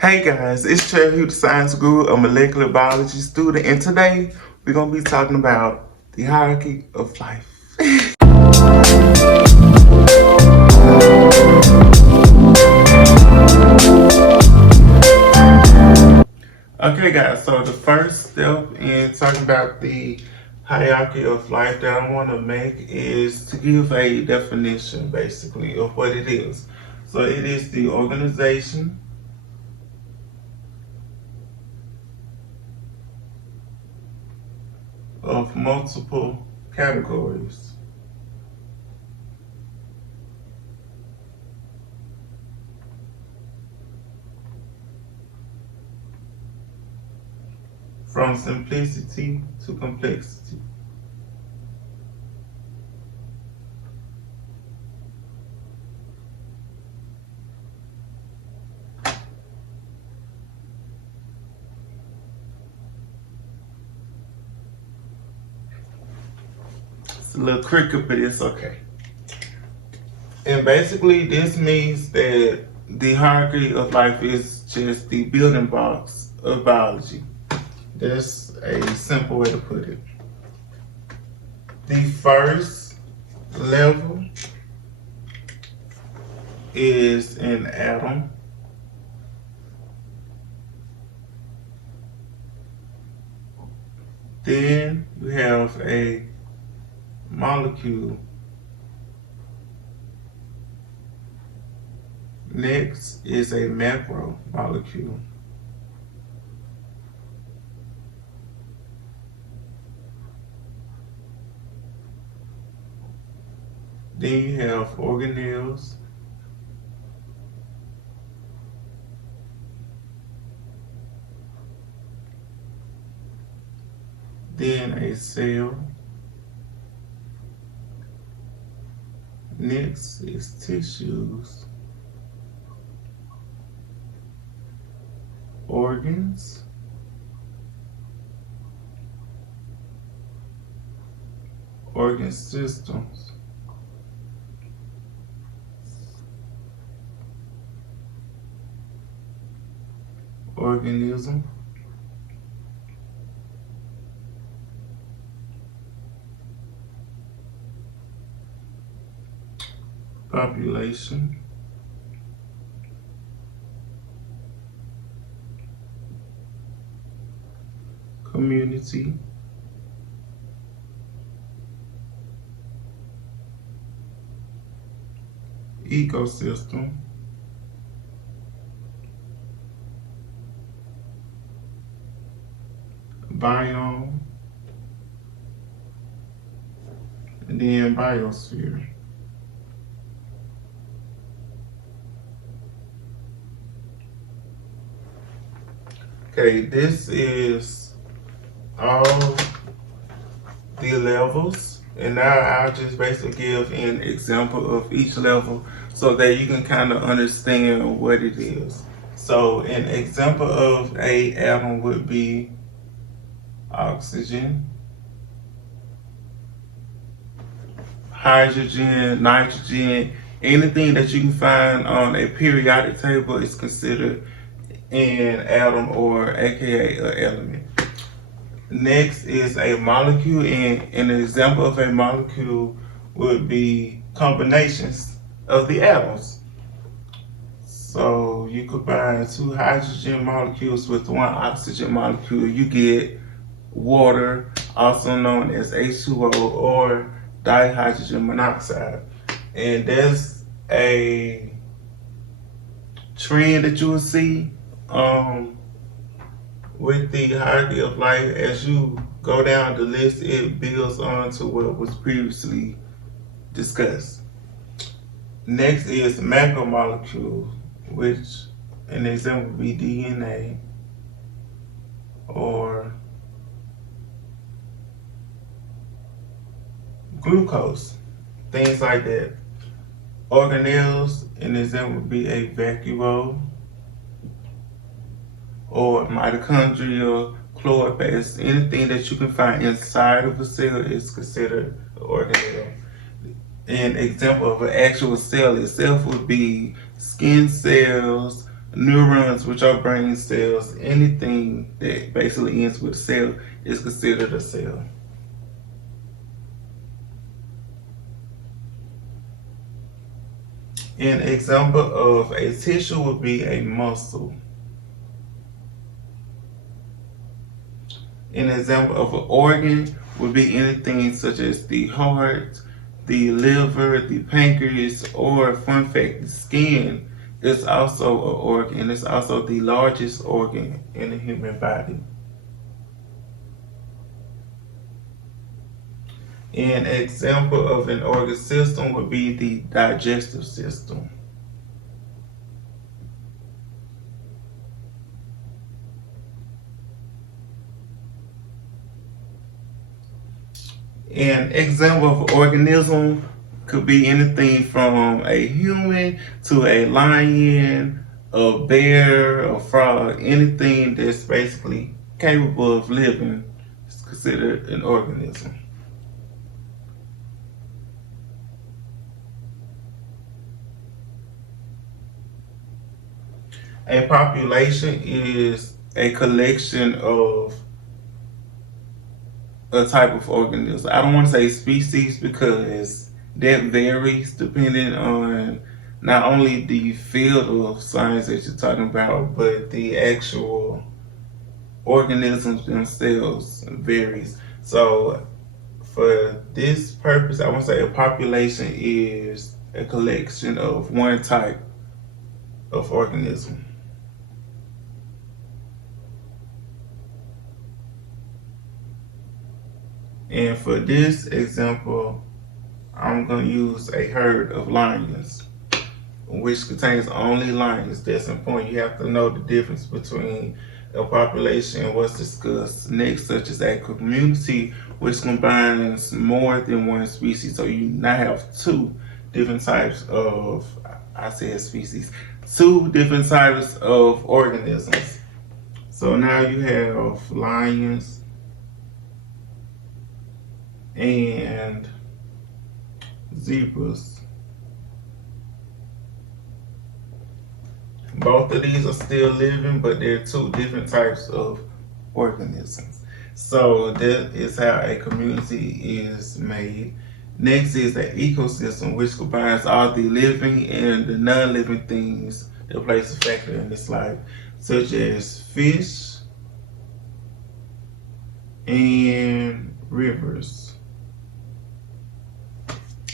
Hey guys, it's TrellHu the Science Guru, a molecular biology student, and today we're going to be talking about the hierarchy of life. Okay guys, so the first step in talking about the hierarchy of life that I want to make is to give a definition basically of what it is. So it is the organization of multiple categories from simplicity to complexity. It's a little cricket, but it's okay. And basically, this means that the hierarchy of life is just the building blocks of biology. That's a simple way to put it. The first level is an atom. Then you have a molecule. Next is a macromolecule. Then you have organelles. Then a cell. Next is tissues, organs, organ systems, organism, population, community, ecosystem, biome, and then biosphere. Okay, this is all the levels, and now I'll just basically give an example of each level so that you can kind of understand what it is. So an example of a atom would be oxygen, hydrogen, nitrogen. Anything that you can find on a periodic table is considered an atom, or aka an element. Next is a molecule, and an example of a molecule would be combinations of the atoms. So you combine two hydrogen molecules with one oxygen molecule, you get water, also known as H2O or dihydrogen monoxide. And there's a trend that you will see with the hierarchy of life. As you go down the list, it builds on to what was previously discussed. Next is macromolecule, which an example would be DNA or glucose, things like that. Organelles, an example would be a vacuole or mitochondria, chloroplast. Anything that you can find inside of a cell is considered an organelle. An example of an actual cell itself would be skin cells, Neurons, which are brain cells, anything that basically ends with a cell is considered a cell. An example of a tissue would be a muscle. An example of an organ would be anything such as the heart, the liver, the pancreas, or fun fact, the skin is also an organ. It's also the largest organ in the human body. An example of an organ system would be the digestive system. An example of an organism could be anything from a human to a lion, a bear, a frog, anything that's basically capable of living is considered an organism. A population is a collection of a type of organism. I don't want to say species because that varies depending on not only the field of science that you're talking about, but the actual organisms themselves varies. So for this purpose, I want to say a population is a collection of one type of organism. And for this example, I'm going to use a herd of lions, which contains only lions. That's important. You have to know the difference between a population and what's discussed next, such as a community, which combines more than one species. So you now have two different types of, I said species, two different types of organisms. So now you have lions and zebras. Both of these are still living, but they're two different types of organisms. So that is how a community is made. Next is the ecosystem, which combines all the living and the non-living things that plays a factor in this life, such as fish and rivers.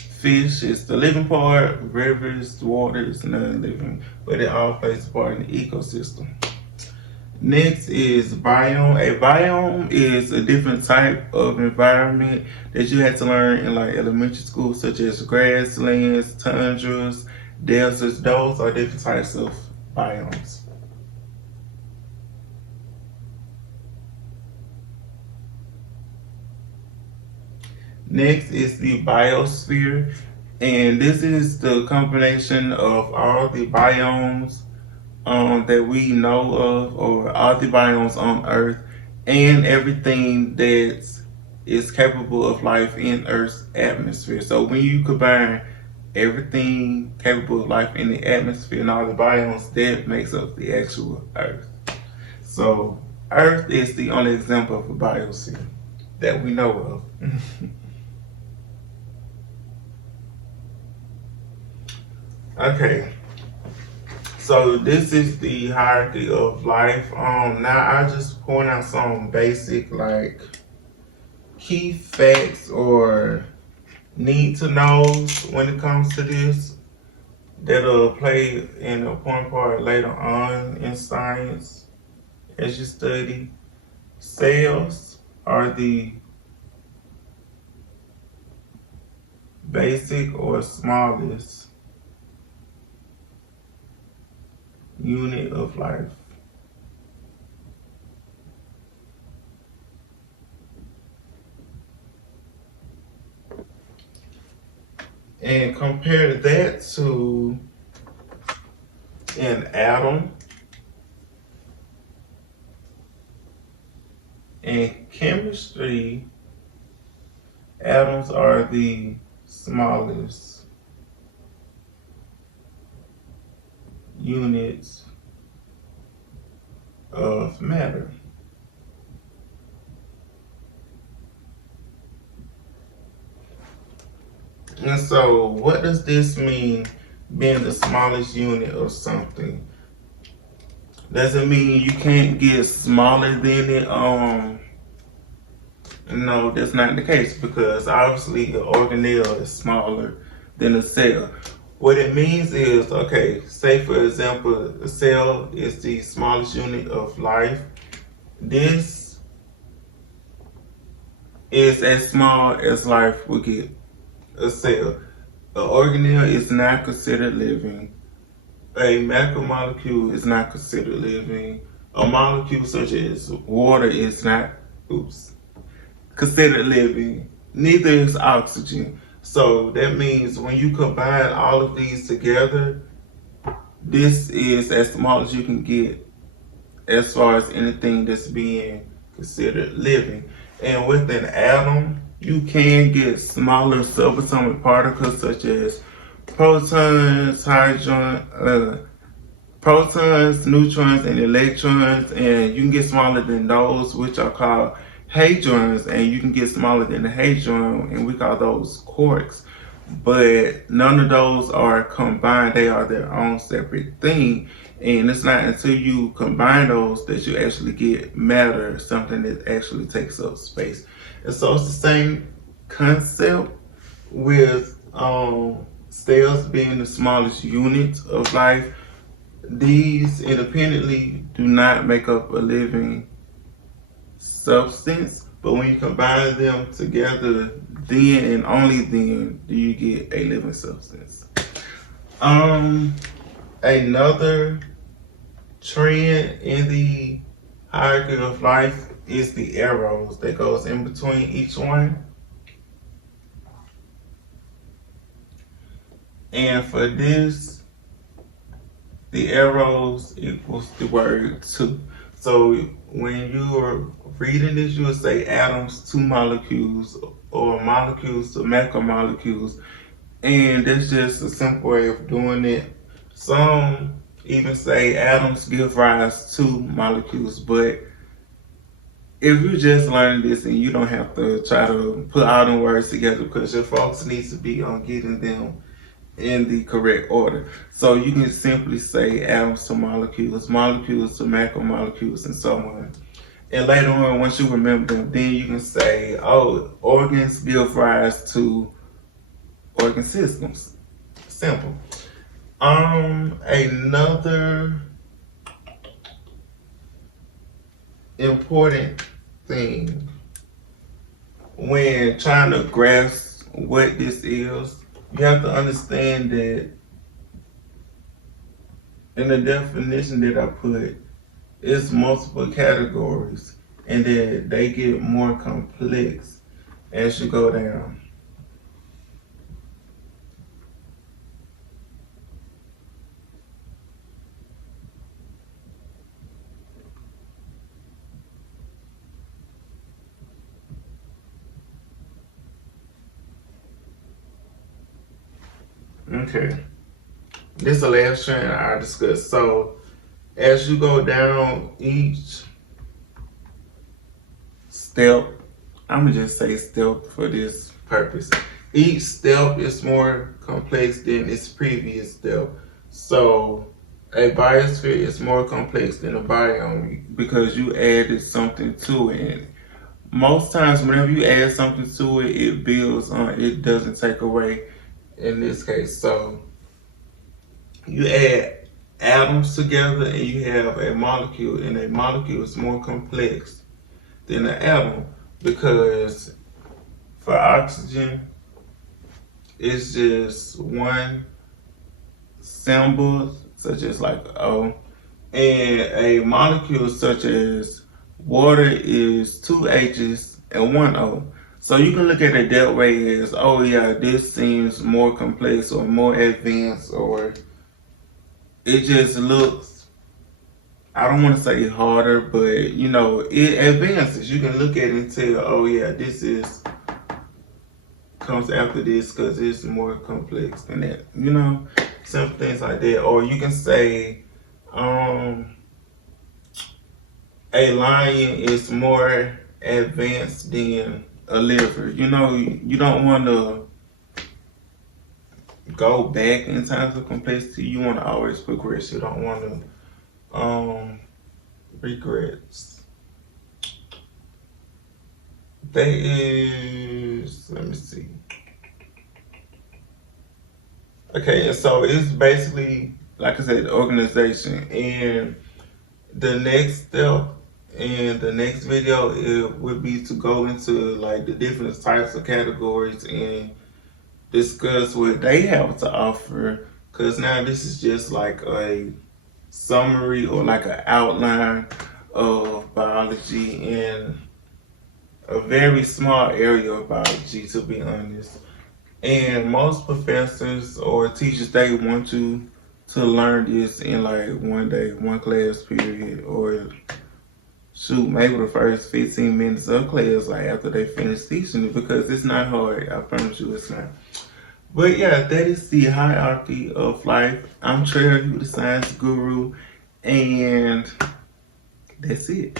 Fish is the living part, rivers, water is non-living, but it all plays a part in the ecosystem. Next is biome. A biome is a different type of environment that you had to learn in like elementary school, such as grasslands, tundras, deserts. Those are different types of biomes. Next is the biosphere, and this is the combination of all the biomes that we know of, or all the biomes on Earth, and everything that is capable of life in Earth's atmosphere. So when you combine everything capable of life in the atmosphere and all the biomes, that makes up the actual Earth. So Earth is the only example of a biosphere that we know of. Okay, so this is the hierarchy of life. Now I just point out some basic like key facts or need to know when it comes to this that'll play an important part later on in science as you study. Cells are the basic or smallest unit of life. And compare that to an atom. In chemistry, atoms are the smallest units of matter. And so, what does this mean, being the smallest unit of something? Does it mean you can't get smaller than it? No, that's not the case, because obviously the organelle is smaller than a cell. What it means is, okay, say for example, a cell is the smallest unit of life. This is as small as life will get. A cell. An organelle is not considered living. A macromolecule is not considered living. A molecule such as water is not, considered living. Neither is oxygen. So that means when you combine all of these together, this is as small as you can get as far as anything that's being considered living. And with an atom, you can get smaller subatomic particles such as protons, protons, neutrons, and electrons, and you can get smaller than those, which are called hadrons, and you can get smaller than the hadron, and we call those quarks. But none of those are combined; they are their own separate thing. And it's not until you combine those that you actually get matter, something that actually takes up space. And so it's the same concept with cells being the smallest units of life. These independently do not make up a living substance, but when you combine them together, then and only then do you get a living substance. Another trend in the hierarchy of life is the arrows that goes in between each one. And for this, the arrows equals the word two. So when you're reading this, you will say atoms to molecules, or molecules to macromolecules. And that's just a simple way of doing it. Some even say atoms give rise to molecules, but if you just learn this, and you don't have to try to put all them words together, because your focus needs to be on getting them in the correct order. So you can simply say atoms to molecules, molecules to macromolecules, and so on. And later on, once you remember them, then you can say, oh, organs give rise to organ systems. Simple. Another important thing when trying to grasp what this is, you have to understand that in the definition that I put, it's multiple categories, and that they get more complex as you go down. Okay, this is the last trend I discussed. So as you go down each step, I'm gonna just say step for this purpose. Each step is more complex than its previous step. So a biosphere is more complex than a biome because you added something to it. Most times, whenever you add something to it, it builds on. It doesn't take away. In this case, so you add atoms together and you have a molecule, and a molecule is more complex than an atom, because for oxygen it's just one symbol, such as like O, and a molecule such as water is two H's and one O. So you can look at it that way as, oh yeah, this seems more complex or more advanced, or it just looks, I don't want to say harder, but you know, it advances. You can look at it and tell, oh yeah, this is comes after this because it's more complex than that. You know, simple things like that. Or you can say, a lion is more advanced than a liver. You know, you don't want to go back in terms of complexity. You want to always progress. You don't want to regrets. That is, let me see. Okay, and so it's basically, like I said, the organization. And the next step in the next video, it would be to go into like the different types of categories and discuss what they have to offer. Because now this is just like a summary or like an outline of biology in a very small area of biology, to be honest. And most professors or teachers, they want you to learn this in like one day, one class period, or shoot, maybe the first 15 minutes of class, like after they finish teaching it, because it's not hard. I promise you it's not. But yeah, that is the hierarchy of life. I'm TrellHu the Science Guru, and that's it.